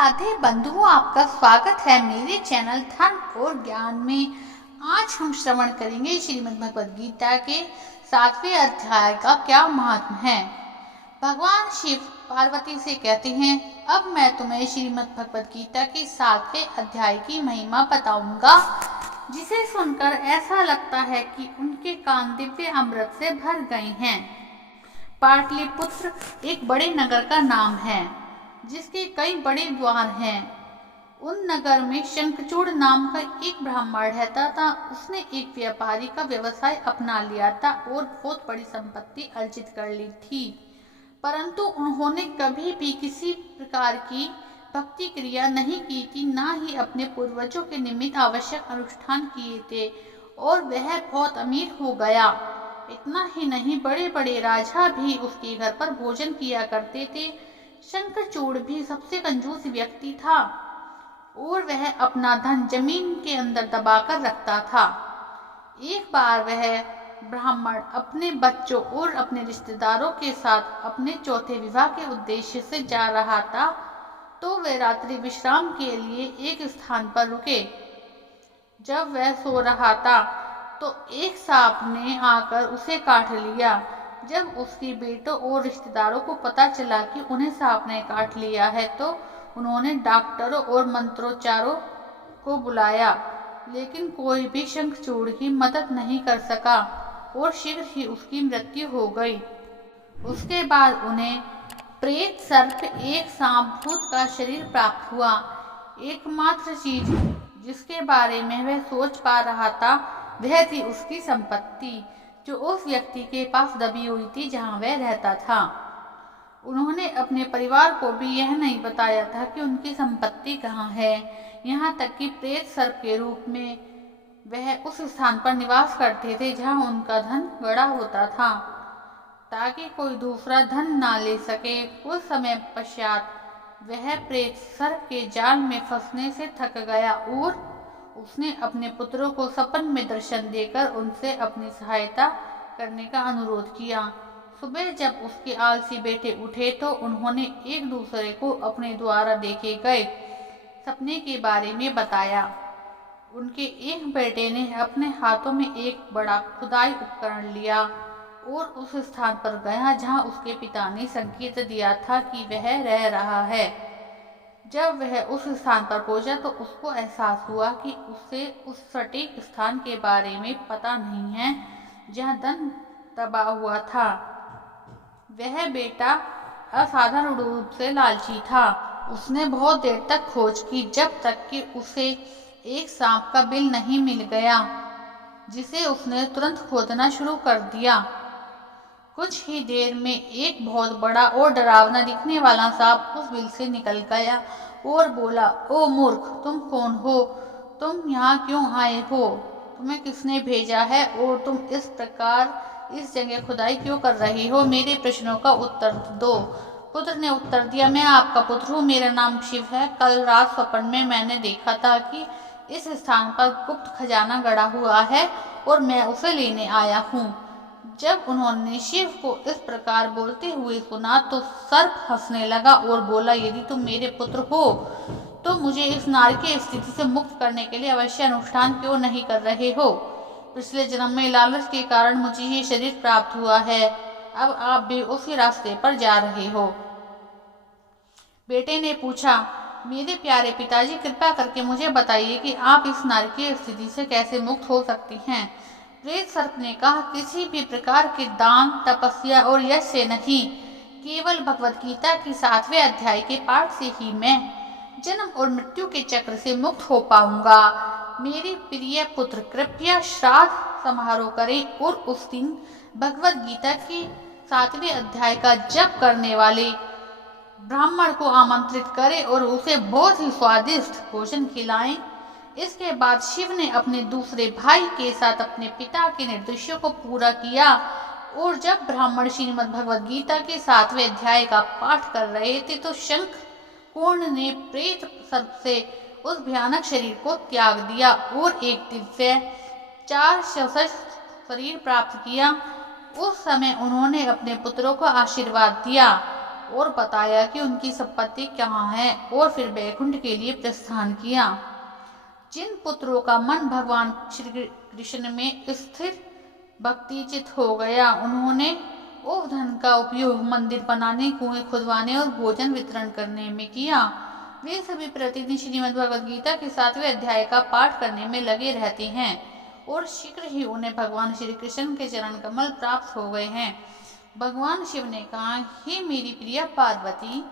राधे बंधुओं, आपका स्वागत है मेरे चैनल धर्म और ज्ञान में। आज हम श्रवण करेंगे श्रीमद् भगवद गीता के 7वें अध्याय का क्या महत्व है। भगवान शिव पार्वती से कहते हैं, अब मैं तुम्हें श्रीमद् भगवद गीता के 7वें अध्याय की महिमा बताऊंगा, जिसे सुनकर ऐसा लगता है कि उनके कान दिव्य अमृत से भर गए हैं। पाटलिपुत्र एक बड़े नगर का नाम है, जिसके कई बड़े द्वार हैं। उन नगर में शंखचूड़ नाम का एक ब्राह्मण रहता था। उसने एक व्यापारी का व्यवसाय अपना लिया था और बहुत बड़ी संपत्ति अर्जित कर ली थी, परंतु उन्होंने कभी भी किसी प्रकार की भक्ति क्रिया नहीं की थी, ना ही अपने पूर्वजों के निमित्त आवश्यक अनुष्ठान किए थे, और वह बहुत अमीर हो गया। इतना ही नहीं, बड़े बड़े राजा भी उसके घर पर भोजन किया करते थे। शंखचूड़ भी सबसे कंजूस व्यक्ति था और वह अपना धन जमीन के अंदर दबाकर रखता था। एक बार वह ब्राह्मण अपने बच्चों और अपने रिश्तेदारों के साथ अपने चौथे विवाह के उद्देश्य से जा रहा था, तो वे रात्रि विश्राम के लिए एक स्थान पर रुके। जब वह सो रहा था तो एक सांप ने आकर उसे काट लिया। जब उसके बेटों और रिश्तेदारों को पता चला कि उन्हें सांप ने काट लिया है, तो उन्होंने डॉक्टरों और मंत्रोच्चारों को बुलाया, लेकिन कोई भी शंखचूड़ की मदद नहीं कर सका और शीघ्र ही उसकी मृत्यु हो गई। उसके बाद उन्हें प्रेत सर्प एक सांप भूत का शरीर प्राप्त हुआ। एकमात्र चीज जिसके बारे में वह सोच पा रहा था वह थी उसकी संपत्ति, जो उस व्यक्ति के पास दबी हुई थी जहां वह रहता था। उन्होंने अपने परिवार को भी यह नहीं बताया था कि उनकी संपत्ति कहाँ है, यहाँ तक कि प्रेत सर्प के रूप में वह उस स्थान पर निवास करते थे जहाँ उनका धन गड़ा होता था, ताकि कोई दूसरा धन ना ले सके। कुछ समय पश्चात वह प्रेत सर्प के जाल में फंसने से थक गया और उसने अपने पुत्रों को सपन में दर्शन देकर उनसे अपनी सहायता करने का अनुरोध किया। सुबह जब उसके आलसी बेटे उठे तो उन्होंने एक दूसरे को अपने द्वारा देखे गए सपने के बारे में बताया। उनके एक बेटे ने अपने हाथों में एक बड़ा खुदाई उपकरण लिया और उस स्थान पर गया जहां उसके पिता ने संकेत दिया था कि वह रह रहा है। जब वह उस स्थान पर पहुंचा तो उसको एहसास हुआ कि उसे उस सटीक स्थान के बारे में पता नहीं है जहां धन दबा हुआ था। वह बेटा असाधारण रूप से लालची था। उसने बहुत देर तक खोज की, जब तक कि उसे एक सांप का बिल नहीं मिल गया, जिसे उसने तुरंत खोदना शुरू कर दिया। कुछ ही देर में एक बहुत बड़ा और डरावना दिखने वाला सांप उस बिल से निकल गया और बोला, ओ मूर्ख, तुम कौन हो? तुम यहाँ क्यों आए हो? तुम्हें किसने भेजा है और तुम इस प्रकार इस जगह खुदाई क्यों कर रही हो? मेरे प्रश्नों का उत्तर दो। पुत्र ने उत्तर दिया, मैं आपका पुत्र हूँ, मेरा नाम शिव है। कल रात स्वप्न में मैंने देखा था कि इस स्थान पर गुप्त खजाना गड़ा हुआ है और मैं उसे लेने आया हूँ। जब उन्होंने शिव को इस प्रकार बोलते हुए सुना तो सर्प हंसने लगा और बोला, यदि तुम मेरे पुत्र हो तो मुझे इस नारकीय स्थिति से मुक्त करने के लिए अवश्य अनुष्ठान क्यों नहीं कर रहे हो? पिछले जन्म में लालच के कारण मुझे ये शरीर प्राप्त हुआ है, अब आप भी उसी रास्ते पर जा रहे हो। बेटे ने पूछा, मेरे प्यारे पिताजी, कृपया करके मुझे बताइए कि आप इस नारकीय स्थिति से कैसे मुक्त हो सकती हैं? प्रेत सर्प ने कहा, किसी भी प्रकार के दान, तपस्या और यश से नहीं, केवल भगवद गीता की 7वें अध्याय के पाठ से ही मैं जन्म और मृत्यु के चक्र से मुक्त हो पाऊंगा। मेरे प्रिय पुत्र, कृपया श्राद्ध समारोह करें और उस दिन भगवद गीता के 7वें अध्याय का जप करने वाले ब्राह्मण को आमंत्रित करें और उसे बहुत ही स्वादिष्ट भोजन खिलाएं। इसके बाद शिव ने अपने दूसरे भाई के साथ अपने पिता के निर्देशों को पूरा किया और जब ब्राह्मण श्रीमद् भगवद गीता के 7वें अध्याय का पाठ कर रहे थे तो शंख पूर्ण ने प्रेत सर्प से उस भयानक शरीर को त्याग दिया और एक दिव्य 4 सशस्त्र शरीर प्राप्त किया। उस समय उन्होंने अपने पुत्रों को आशीर्वाद दिया और बताया कि उनकी संपत्ति कहाँ है और फिर बैकुंठ के लिए प्रस्थान किया। जिन पुत्रों का मन भगवान श्री कृष्ण में स्थिर भक्तिचित हो गया, उन्होंने उस धन का उपयोग मंदिर बनाने, कुएं खुदवाने और भोजन वितरण करने में किया। वे सभी प्रतिदिन श्रीमद् भगवद गीता के 7वें अध्याय का पाठ करने में लगे रहते हैं और शीघ्र ही उन्हें भगवान श्री कृष्ण के चरण कमल प्राप्त हो गए हैं। भगवान शिव ने कहा, हे मेरी प्रिय पार्वती,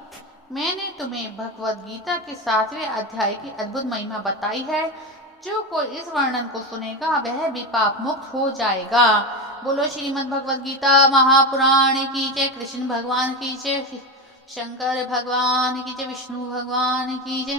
मैंने तुम्हें भगवद गीता के 7वें अध्याय की अद्भुत महिमा बताई है। जो कोई इस वर्णन को सुनेगा वह भी पाप मुक्त हो जाएगा। बोलो श्रीमद् भगवद गीता महापुराण की जय। कृष्ण भगवान की जय, शंकर भगवान की जय, विष्णु भगवान की जय।